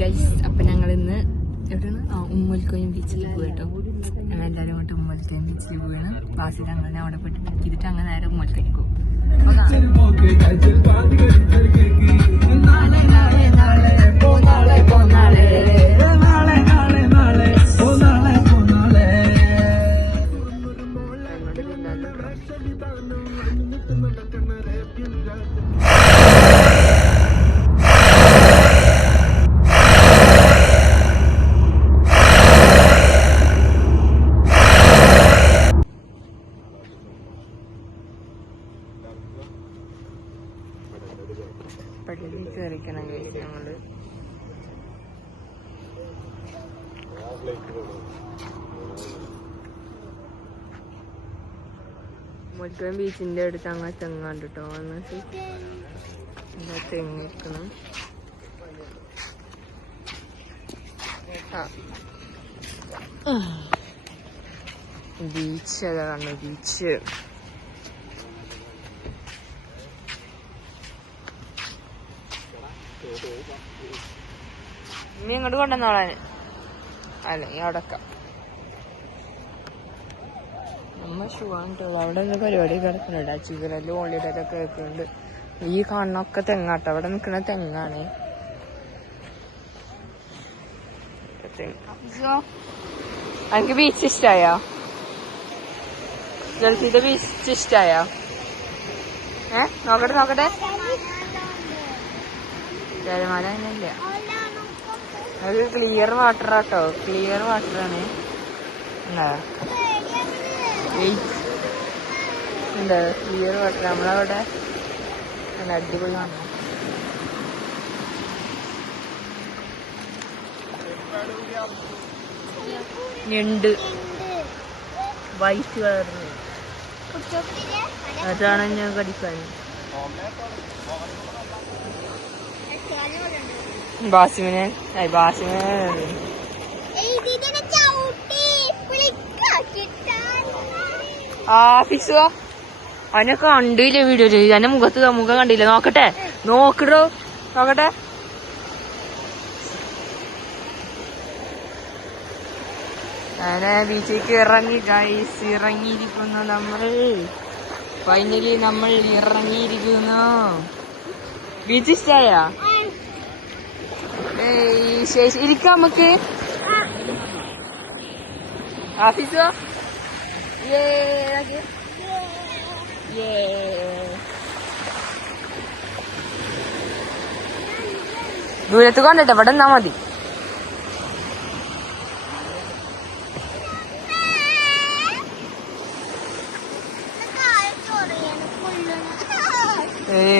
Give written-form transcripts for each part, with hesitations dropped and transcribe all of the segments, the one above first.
Guys, അപ്പൊ ഞങ്ങൾ ഇന്ന് എവിടെയാണ് ഉമ്മൽക്കോയും ബീച്ചിൽ പോയി കേട്ടോ. ഞങ്ങൾ എല്ലാവരും അങ്ങോട്ട് ഉമ്മൽക്കോയും ബീച്ചിൽ പോവാണ്. ക്ലാസ്സിൽ അങ്ങനെ അവിടെ പോയിട്ട് പിക്ക് ചെയ്തിട്ട് അങ്ങനെ നേരെ ഉമ്മൽക്കോയും പോകും. പള്ളിയിൽ കയറിക്കണം കഴിച്ച് ഞങ്ങള്. മുൽക്കോയം ബീച്ചിന്റെ അടുത്ത് അങ്ങ് തെങ്ങാണ്ട് കേട്ടോ. വന്നിട്ട് എന്താ തെങ്ങ് വെക്കണം. ബീച്ച് അതാ കാണുന്നത്, ബീച്ച്. ഇനി ഇങ്ങോട്ട് കൊണ്ടുവന്നോളാന് അല്ല ഈ അവിടക്ക നമ്മ ഷുവാണിട്ടുള്ളു. അവിടെ നിന്ന് പരിപാടി കിടക്കുന്നുണ്ട്. ആ ചിക്കനെല്ലാം ഓളിയിടലൊക്കെ വെക്കുന്നുണ്ട്. ഈ കാണുന്നൊക്കെ തെങ്ങാട്ടോ. അവിടെ നിൽക്കുന്ന തെങ്ങാണ്. എനിക്ക് ബീച്ച് ഇഷ്ടായോ? ജലത്തിന്റെ ബീച്ച് ഇഷ്ടായോ? നോക്കട്ടെ നോക്കട്ടെ. ജലമാല തന്നെയില്ല. അത് ക്ലിയർ വാട്ടർ ആട്ടോ. ക്ലിയർ വാട്ടറാണ്. ഉണ്ട് ക്ലിയർ വാട്ടർ. നമ്മളവിടെ നല്ല അടിപൊളിയാണ്. ഞണ്ട് വൈറ്റ് കളറിന് അതാണ് ഞാൻ കടിക്കാൻ. ബാസിമിനെ ആഫീസോ അവനെ കണ്ടില്ല വീഡിയോയില്. എന്റെ മുഖം കണ്ടില്ല. നോക്കട്ടെ നോക്കടോ നോക്കട്ടെ. അങ്ങനെ ബീച്ചിലേക്ക് ഇറങ്ങി ഗൈസ്. ഇറങ്ങിയിരിക്കുന്നു നമ്മള്. ഫൈനലി നമ്മൾ ഇറങ്ങിയിരിക്കുന്നു. ബീച്ച് ഇഷ്ടായ ശേഷി ഇരിക്കാം നമുക്ക്. ആഫീസോ ദൂരത്ത് കൊണ്ടിട്ട് ഇവിടെ നിന്നാ മതി.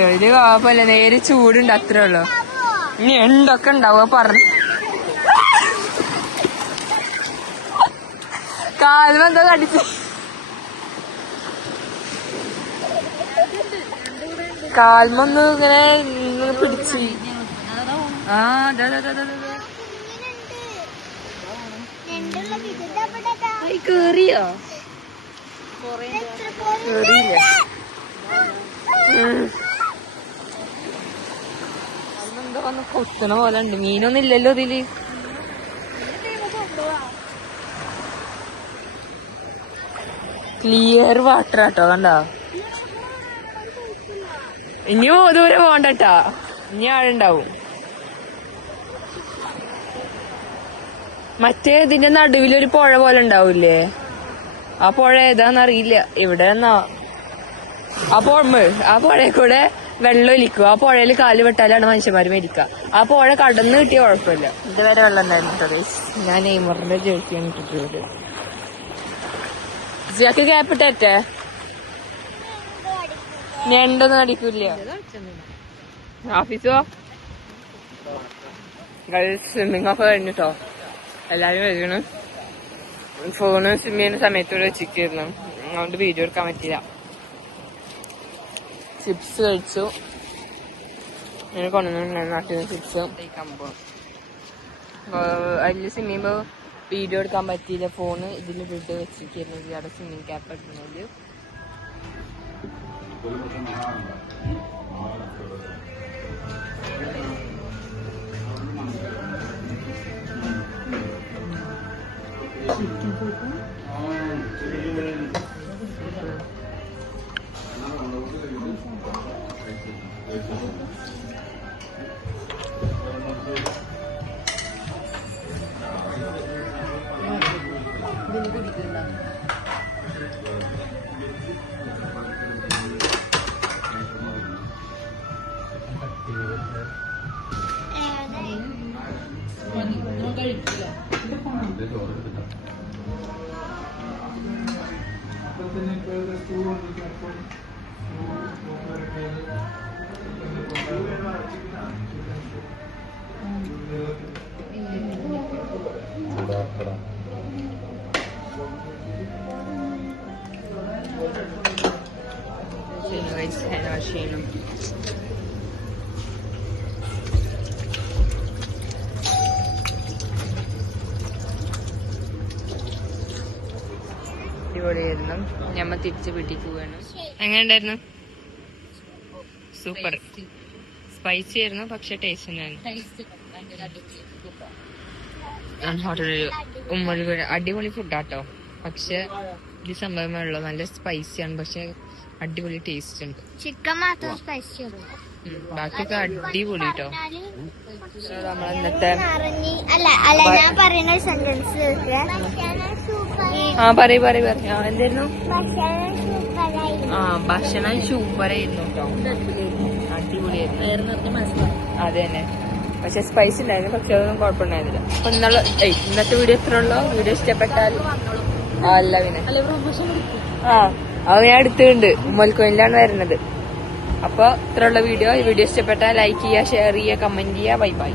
ഒരു കുഴപ്പമില്ല. നേരെ ചൂടുണ്ട്, അത്രേ ഉള്ളു. ഇനി എന്തൊക്കെ ഉണ്ടാവുക പറഞ്ഞു. കാലുമെന്തോ കടിച്ചു. കാൽമൊന്ന് ഇങ്ങനെ പിടിച്ചു. കേറിയോ? കേറിയില്ല. എന്തോ വന്ന് കൊത്തണ പോലെ ഉണ്ട്. മീനൊന്നും ഇല്ലല്ലോ ഇതില്. ക്ലിയർ വാട്ടർ ആട്ടോ. കണ്ടോ? ഇനി ദൂരെ പോകണ്ടട്ടാ. ഇനി ആളുണ്ടാവും. മറ്റേ ഇതിന്റെ നടുവിലൊരു പുഴ പോലെ ഉണ്ടാവൂലേ? ആ പുഴ ഏതാന്നറിയില്ല. ഇവിടെ ആ പുഴയിൽ കൂടെ വെള്ളം ഒലിക്കും. ആ പുഴയിൽ കാല് വെട്ടാലാണ് മനുഷ്യന്മാര് മരിക്കുക. ആ പുഴ കടന്ന് കിട്ടിയ കുഴപ്പമില്ല. ഇതുവരെ വെള്ളം ഉണ്ടായിരുന്നു. ഞാൻ നെയ്മറിന്റെ ജേഴ്സിയാണ് ഇട്ടിട്ടുള്ളത്. ജിയാക്ക് ഗ്യാപ്പിട്ടേ ഞണ്ടൊന്നും അടിക്കൂല. ഓഫീസോ സ്വിമ്മിങ് ഒക്കെ കഴിഞ്ഞിട്ടോ. എല്ലാരും വരണം. ഫോണ് സ്വിമ്മ് ചെയ്യുന്ന സമയത്തൂടെ വെച്ചിരിക്കുന്നു. അതുകൊണ്ട് വീഡിയോ എടുക്കാൻ പറ്റില്ല. ചിപ്സ് കഴിച്ചു. ഞാൻ കൊണ്ടുവന്നിട്ടുണ്ടായിരുന്നു നാട്ടിൽ നിന്ന് ചിപ്സ് കഴിക്കാൻ പോകും. അതിൽ സ്വിമ്മിങ് ചെയ്യുമ്പോൾ വീഡിയോ എടുക്കാൻ പറ്റിയില്ല. ഫോണ് ഇതിൽ വിട്ട് വെച്ചിരിക്കുന്നു. അവിടെ സ്വിമ്മിങ് ക്യാപ്പ് എടുക്കുന്നത്. ക്ഷീണം. അടിപൊളിയായിരുന്നു. ഞമ്മ തിരിച്ച് വീട്ടിൽ പോവാണ്. എങ്ങനെയുണ്ടായിരുന്നു? സൂപ്പർ. സ്പൈസി ആയിരുന്നു, പക്ഷെ ടേസ്റ്റ് ഹോട്ടലിൽ ഉമ്മഴി അടിപൊളി ഫുഡാട്ടോ. പക്ഷെ ഈ സംഭവമുള്ളൂ, നല്ല സ്പൈസിയാണ്, പക്ഷെ അടിപൊളി ടേസ്റ്റ് ഉണ്ട്. ചിക്കൻ മാത്രം സ്പൈസി ബാക്കിയൊക്കെ അടിപൊളി കേട്ടോ. നമ്മളിന്നത്തെ ഞാൻ പറയുന്ന സെന്റൻസ് പറയൂ. എന്തായിരുന്നു? ഭക്ഷണം സൂപ്പറായിരുന്നു കേട്ടോ. അടിപൊളിയായിരുന്നു. അതെ തന്നെ. പക്ഷെ സ്പൈസി ഉണ്ടായിരുന്നു, പക്ഷെ അതൊന്നും കുഴപ്പമുണ്ടായിരുന്നില്ല. അപ്പൊ ഇന്നത്തെ വീഡിയോ എത്ര ഉള്ളോ? വീഡിയോ ഇഷ്ടപ്പെട്ടാൽ അല്ല പിന്നെ അത് ഞാൻ എടുത്തിട്ടുണ്ട്. ഉമ്മൽക്കോയിലാണ് വരുന്നത്. അപ്പൊ ഇത്രയുള്ള വീഡിയോ. ഈ വീഡിയോ ഇഷ്ടപ്പെട്ടാൽ ലൈക്ക് ചെയ്യുക, ഷെയർ ചെയ്യുക, കമന്റ് ചെയ്യുക. Bye bye.